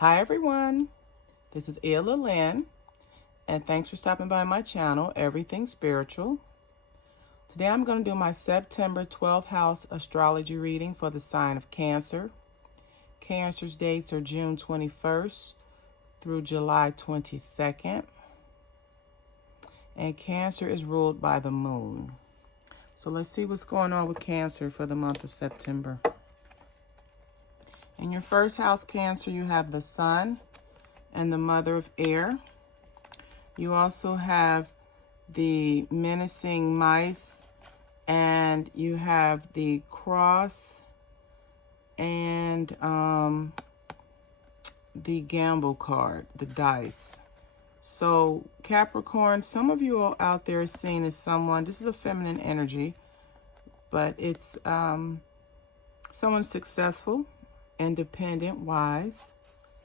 Hi everyone, this is Ella Lynn, and thanks for stopping by my channel, Everything Spiritual. Today I'm going to do my September 12th house astrology reading for the sign of Cancer. Cancer's dates are June 21st through July 22nd, and Cancer is ruled by the moon. So let's see what's going on with Cancer for the month of September. In your first house, Cancer, you have the Sun and the Mother of Air. You also have the menacing mice, and you have the cross and the gamble card, the dice. So Capricorn, some of you out there are seen as someone, this is a feminine energy, but it's someone successful, independent, wise,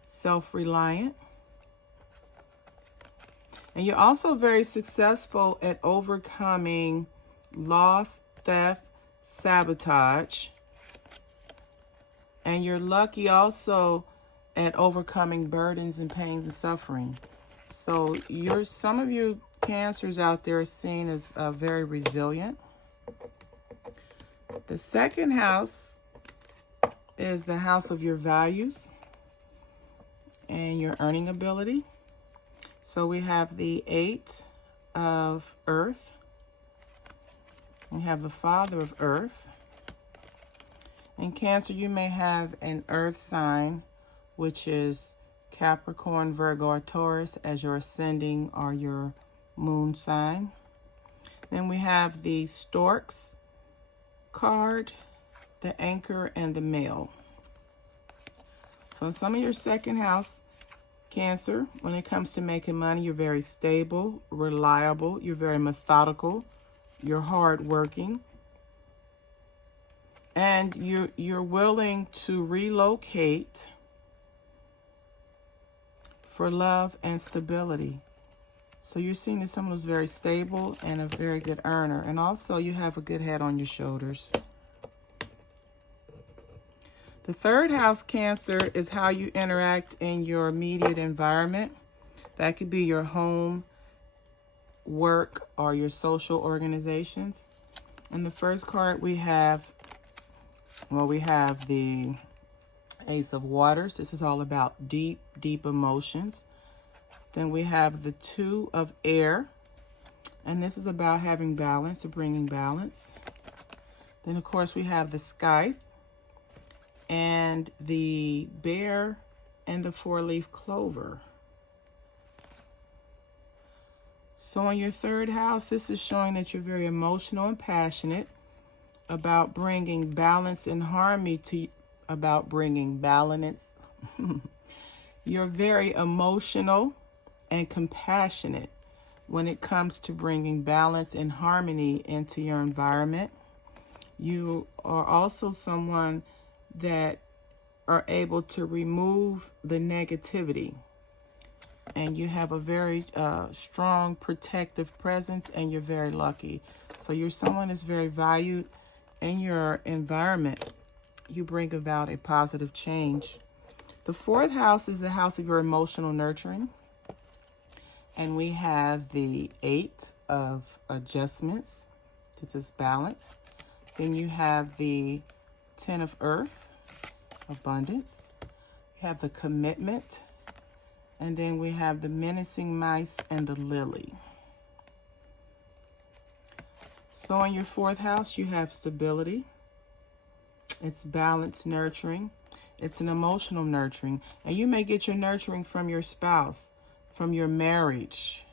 self-reliant. And you're also very successful at overcoming loss, theft, sabotage. And you're lucky also at overcoming burdens and pains and suffering. So some of you Cancers out there are seen as very resilient. The second house is the house of your values and your earning ability. So we have the 8 of Earth. We have the Father of Earth. In Cancer, you may have an Earth sign, which is Capricorn, Virgo, or Taurus as your ascending or your moon sign. Then we have the Storks card, the Anchor, and the Male. So in some of your second house, Cancer, when it comes to making money, you're very stable, reliable, you're very methodical, you're hardworking, and you're willing to relocate for love and stability. So you're seen as someone who's very stable and a very good earner. And also you have a good head on your shoulders. The third house, Cancer, is how you interact in your immediate environment. That could be your home, work, or your social organizations. In the first card we have the Ace of Waters. This is all about deep, deep emotions. Then we have the 2 of Air, and this is about having balance or bringing balance. Then, of course, we have the Scythe and the Bear and the 4-leaf clover. So in your third house, this is showing that you're very emotional and passionate about bringing balance and harmony You're very emotional and compassionate when it comes to bringing balance and harmony into your environment. You are also someone that are able to remove the negativity, and you have a very strong protective presence, and you're very lucky. So you're someone that's very valued in your environment. You bring about a positive change. The fourth house is the house of your emotional nurturing. And we have the 8 of adjustments to this balance. Then you have the 10 of Earth, abundance. You have the commitment. And then we have the menacing mice and the lily. So in your fourth house, you have stability. It's balance, nurturing. It's an emotional nurturing. And you may get your nurturing from your spouse, from your marriage.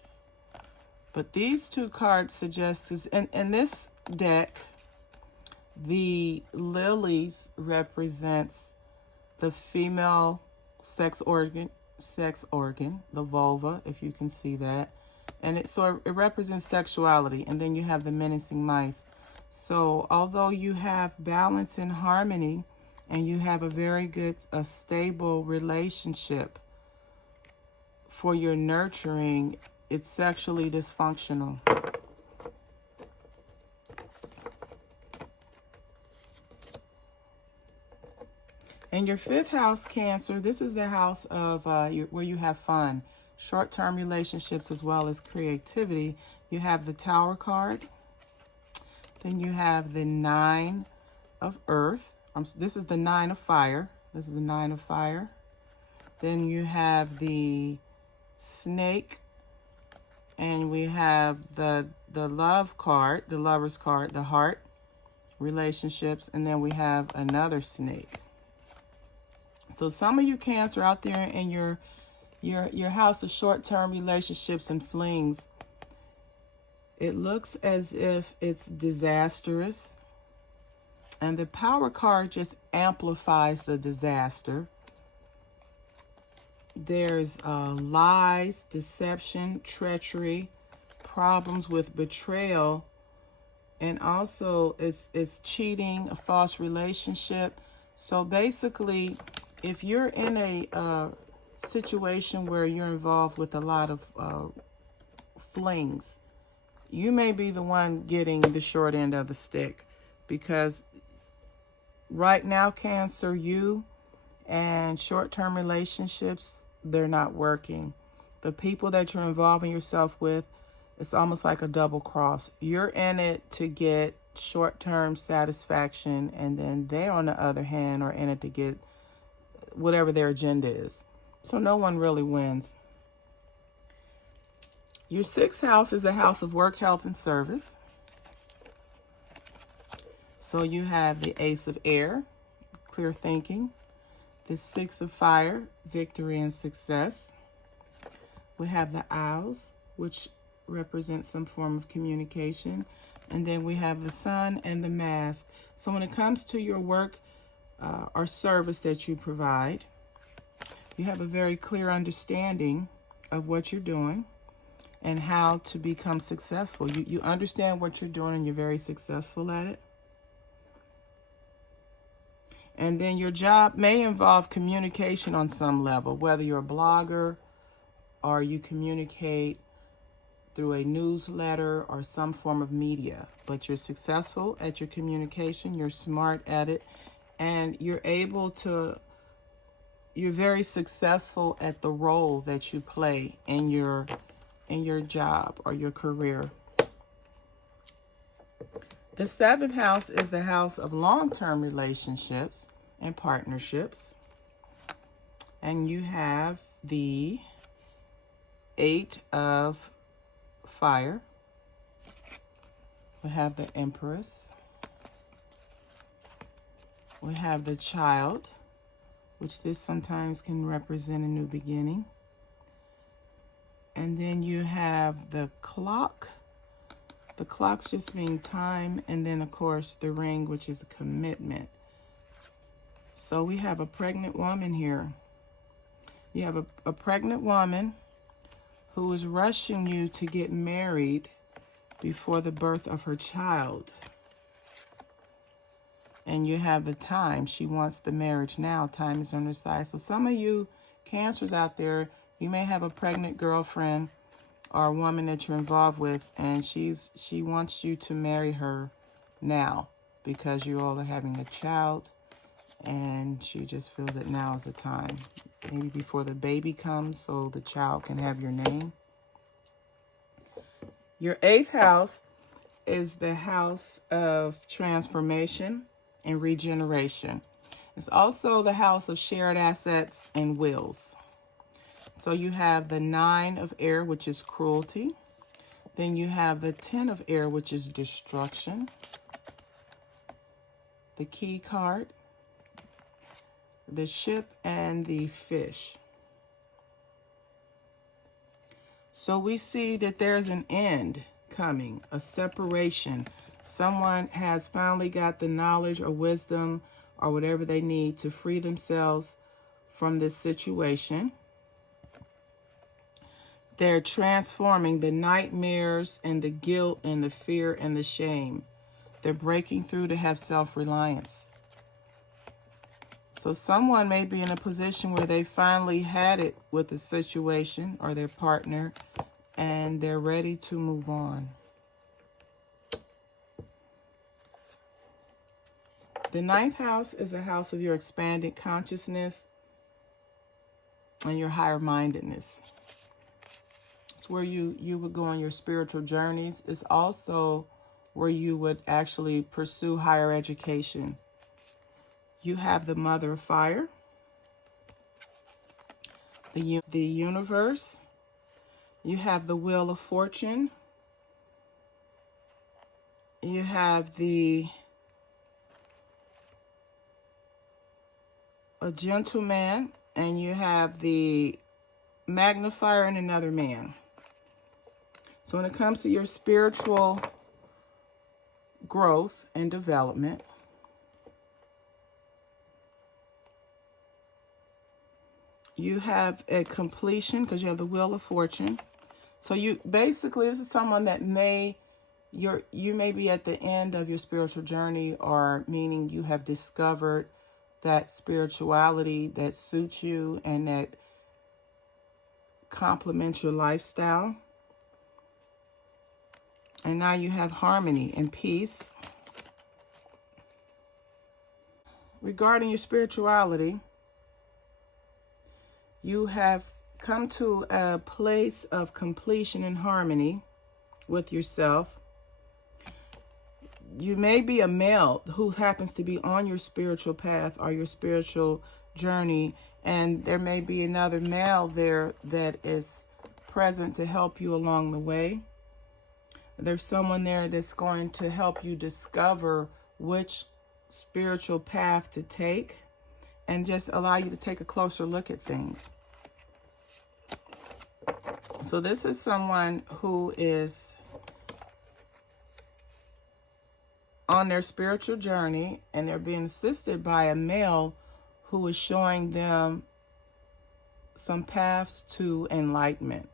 But these 2 cards suggest, in this deck, the lilies represents the female sex organ, the vulva, if you can see that. And it represents sexuality. And then you have the menacing mice. So although you have balance and harmony, and you have a very good, stable relationship for your nurturing, it's sexually dysfunctional. In your 5th house, Cancer, this is the house of where you have fun, short-term relationships as well as creativity. You have the Tower card. Then you have the 9 of Earth. This is the 9 of Fire. This is the 9 of Fire. Then you have the Snake. And we have the Love card, the Lover's card, the Heart, relationships. And then we have another Snake. So some of you Cancer out there in your house of short-term relationships and flings, it looks as if it's disastrous. And the Power card just amplifies the disaster. There's lies, deception, treachery, problems with betrayal, and also it's cheating, a false relationship. So basically, if you're in a situation where you're involved with a lot of flings, you may be the one getting the short end of the stick, because right now, Cancer, you and short-term relationships, they're not working. The people that you're involving yourself with, it's almost like a double cross. You're in it to get short-term satisfaction, and then they, on the other hand, are in it to get whatever their agenda is. So no one really wins. Your 6th house is a house of work, health, and service. So you have the Ace of Air, clear thinking. The 6 of Fire, victory and success. We have the Owls, which represents some form of communication. And then we have the Sun and the Mask. So when it comes to your work or service that you provide, you have a very clear understanding of what you're doing and how to become successful. You understand what you're doing and you're very successful at it. And then your job may involve communication on some level, whether you're a blogger or you communicate through a newsletter or some form of media. But you're successful at your communication, you're smart at it, and you're very successful at the role that you play in your job or your career. The 7th house is the house of long-term relationships and partnerships. And you have the 8 of Fire. We have the Empress. We have the Child, which this sometimes can represent a new beginning. And then you have the Clock. The clock's just being time, and then, of course, the Ring, which is a commitment. So we have a pregnant woman here. You have a pregnant woman who is rushing you to get married before the birth of her child. And you have the Time. She wants the marriage now. Time is on her side. So some of you Cancers out there, you may have a pregnant girlfriend or a woman that you're involved with, and she wants you to marry her now because you all are having a child, and she just feels that now is the time. Maybe before the baby comes, so the child can have your name. Your 8th house is the house of transformation and regeneration. It's also the house of shared assets and wills. So you have the 9 of Air, which is cruelty. Then you have the 10 of Air, which is destruction. The Key card, the Ship, and the Fish. So we see that there's an end coming, a separation. Someone has finally got the knowledge or wisdom or whatever they need to free themselves from this situation. They're transforming the nightmares and the guilt and the fear and the shame. They're breaking through to have self-reliance. So someone may be in a position where they finally had it with the situation or their partner, and they're ready to move on. The ninth house is the house of your expanded consciousness and your higher mindedness. It's where you would go on your spiritual journeys. It's also where you would actually pursue higher education. You have the Mother of Fire, the universe. You have the Wheel of Fortune. You have a gentleman, and you have the magnifier and another man. So when it comes to your spiritual growth and development, you have a completion because you have the Wheel of Fortune. So you basically, this is someone that you may be at the end of your spiritual journey, or meaning you have discovered that spirituality that suits you and that complements your lifestyle. And now you have harmony and peace. Regarding your spirituality, you have come to a place of completion and harmony with yourself. You may be a male who happens to be on your spiritual path or your spiritual journey, and there may be another male there that is present to help you along the way. There's someone there that's going to help you discover which spiritual path to take and just allow you to take a closer look at things. So this is someone who is on their spiritual journey, and they're being assisted by a male who is showing them some paths to enlightenment.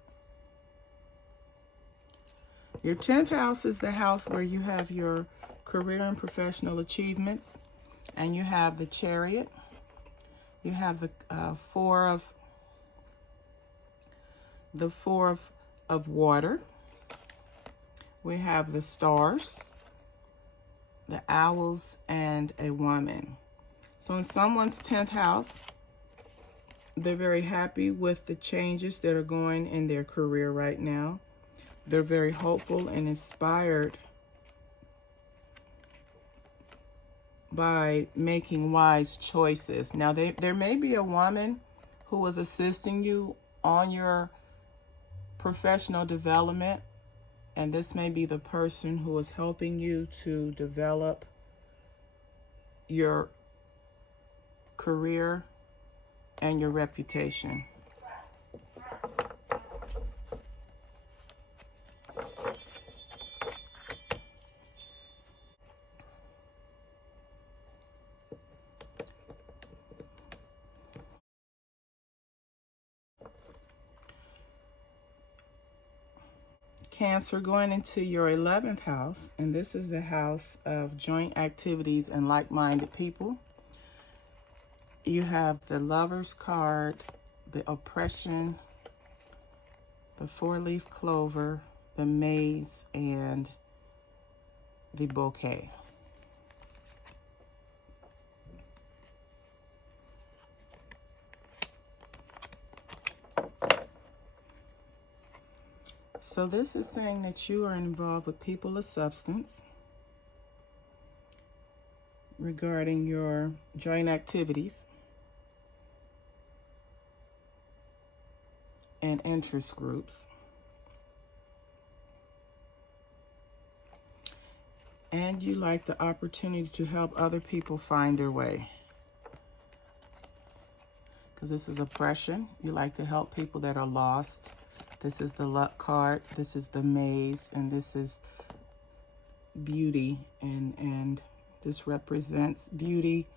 Your 10th house is the house where you have your career and professional achievements, and you have the Chariot. You have the four of water. We have the stars, the owls, and a woman. So in someone's 10th house, they're very happy with the changes that are going in their career right now. They're very hopeful and inspired by making wise choices. Now, there may be a woman who is assisting you on your professional development, and this may be the person who is helping you to develop your career and your reputation. Cancer, going into your 11th house, and this is the house of joint activities and like-minded people. You have the Lover's card, the Oppression, the four-leaf clover, the maze, and the bouquet. So this is saying that you are involved with people of substance regarding your joint activities and interest groups. And you like the opportunity to help other people find their way. Because this is oppression. You like to help people that are lost. This is the luck card, this is the maze, and this is beauty, and this represents beauty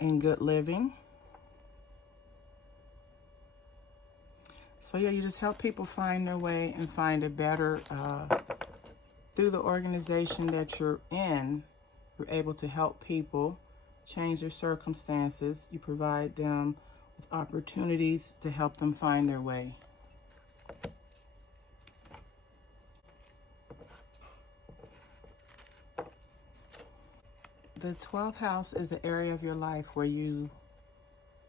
and good living. So yeah, you just help people find their way and find a better, through the organization that you're in, you're able to help people change their circumstances. You provide them with opportunities to help them find their way. The 12th house is the area of your life where you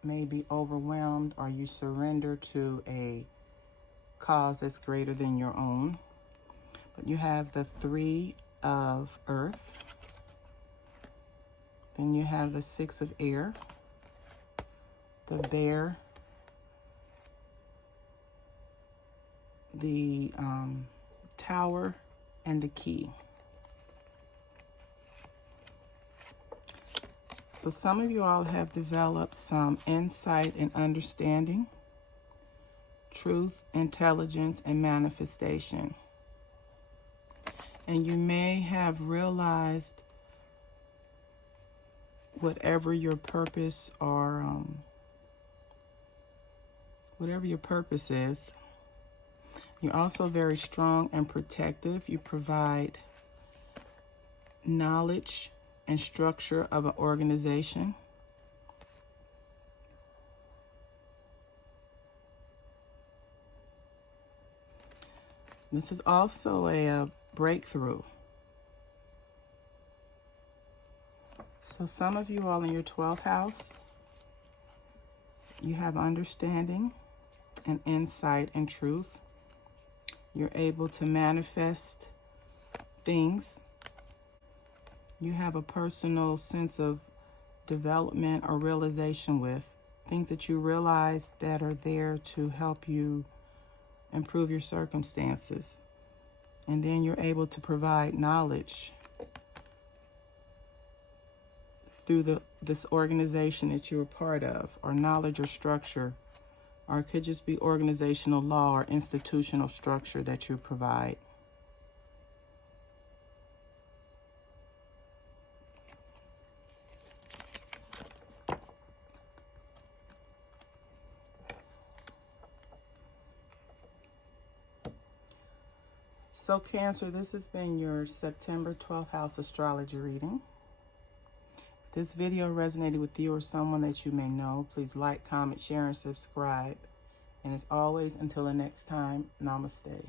may be overwhelmed or you surrender to a cause that's greater than your own. But you have the 3 of earth. Then you have the 6 of air, the bear, the tower, and the key. So some of you all have developed some insight and understanding, truth, intelligence, and manifestation. And you may have realized whatever your purpose or whatever your purpose is. You're also very strong and protective. You provide knowledge and structure of an organization. This is also a breakthrough. So some of you all in your 12th house, you have understanding and insight and truth. You're able to manifest things. You have a personal sense of development or realization with things that you realize that are there to help you improve your circumstances. And then you're able to provide knowledge through this organization that you're a part of, or knowledge or structure, or it could just be organizational law or institutional structure that you provide. So Cancer, this has been your September 12th house astrology reading. If this video resonated with you or someone that you may know, please like, comment, share, and subscribe. And as always, until the next time, namaste.